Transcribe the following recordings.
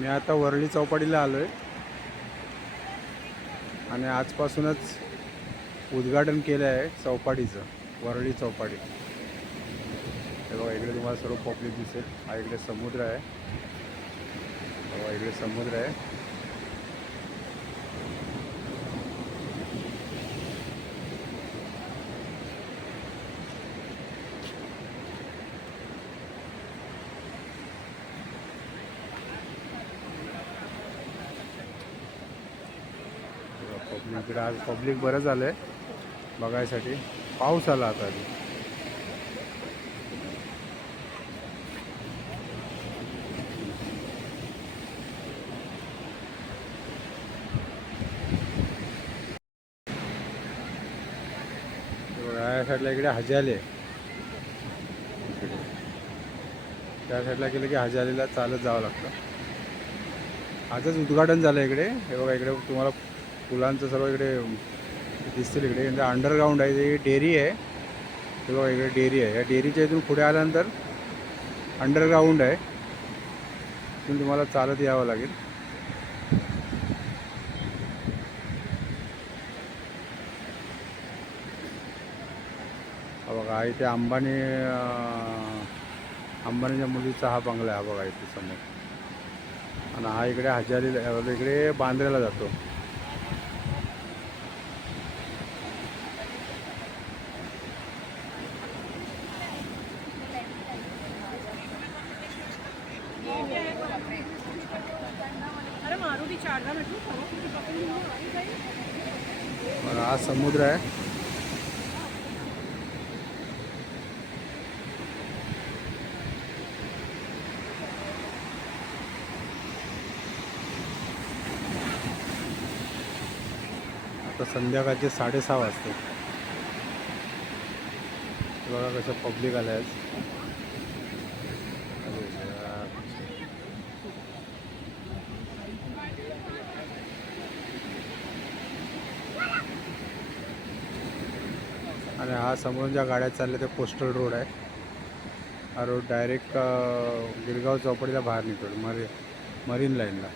मी आता वरळी चौपाटीला आलो आहे आणि आजपासूनच उद्घाटन केलं आहे चौपाटीचं वरळी चौपाटी. हे बघा इकडे तुम्हाला सर्व पब्लिक दिसेल. हा इकडे समुद्र आहे. बघा इकडे समुद्र आहे. पब्लिक इकडे आज पब्लिक बरं झालं आहे बघायसाठी. पाऊस आला आता आधी. बघा, या साईडला इकडे हजाले. आहे. इकडे. त्या साईडला गेलं की हजालेला चालत जावं लागतं. आजच उद्घाटन झालं इकडे. हे बघा इकडे तुम्हाला फुलांचं सर्व इकडे दिसतील इकडे. इकडे अंडरग्राऊंड आहे ते डेअरी आहे. हे बघा इकडे डेअरी आहे. या डेअरीच्या इथून पुढे आल्यानंतर अंडरग्राऊंड आहे. तिथून तुम्हाला चालत यावं लागेल. बघा इथे अंबानी अंबानीच्या मुलीचा हा बंगला आहे बघा इथे समोर. आणि हा इकडे हजारीला इकडे बांद्र्याला जातो. हा समुद्र आहे आता संध्याकाळचे साडेसहा वाजते। बघा कसं पब्लिक आलं आहे आणि हा समोरून ज्या गाड्या चालल्या ते कोस्टल रोड आहे. हा रोड डायरेक्ट गिरगाव चौपडीला बाहेर निघतो मरी मरीन लाईनला.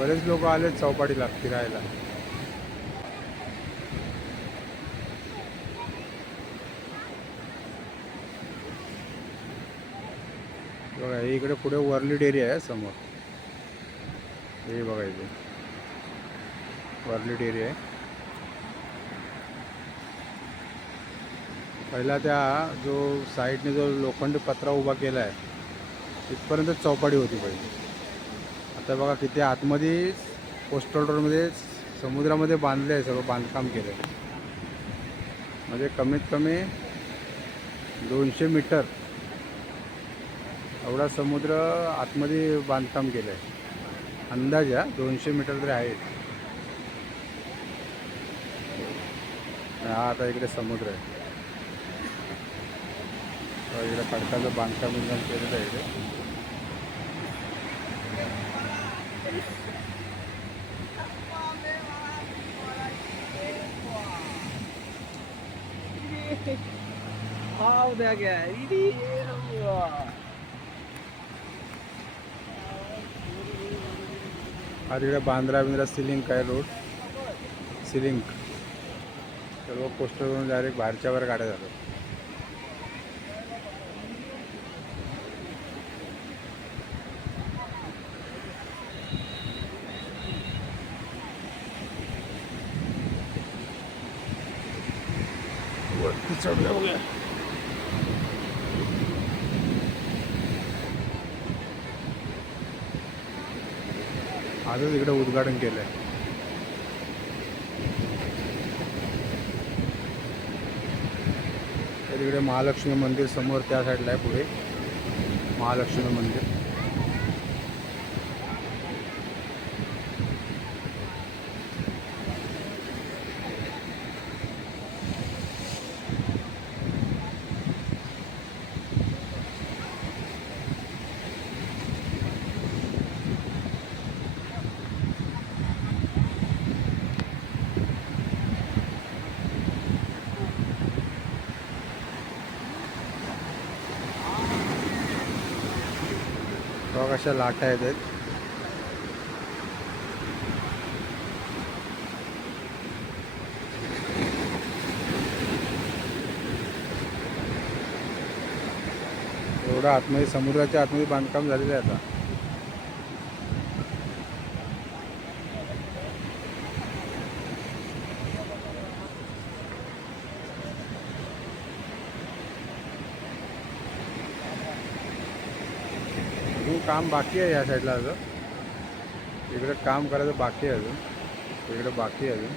बरेच लोक आले चौपाटीला फिरायला. बघा हे इकडे पुढे वर्ली डेअरी आहे समोर. हे बघा इथे. वर्ली डेअरी आहे. पहिला त्या जो साईडने जो लोखंडी पत्रा उभा केला आहे तिथपर्यंत चौपाटी होती पहिली. आता बघा किती आतमध्ये कोस्टल रोडमध्ये समुद्रामध्ये बांधले आहे सर्व बांधकाम केलं आहे म्हणजे कमीत कमी दोनशे मीटर एवढा समुद्र आतमध्ये बांधकाम केलं आहे अंदाज हा दोनशे मीटर तरी आहे. हा आता इकडे समुद्र आहे. इकडे खडकाचं बांधकाम केलेलं आहे इकडे. हाव द्या गया हा तिकडे बांद्रा बिंद्रा सिलिंक आहे रोड? सिलिंक सर्व पोस्टरवरून डायरेक्ट बाहेरच्या वर गाड्या जातात वरती चढल्या बघूया आजच इकडे उद्घाटन केलं आहे तर इकडे महालक्ष्मी मंदिर समोर त्या साईडला आहे पुढे. महालक्ष्मी मंदिर. कशा लाटा आहेत. एवढा आतमध्ये समुद्राच्या आतमध्ये बांधकाम झालेलं आहे आता. काम बाकी आहे या साईडला अजून. इकडं काम करायचं बाकी आहे अजून. इकडं बाकी आहे अजून.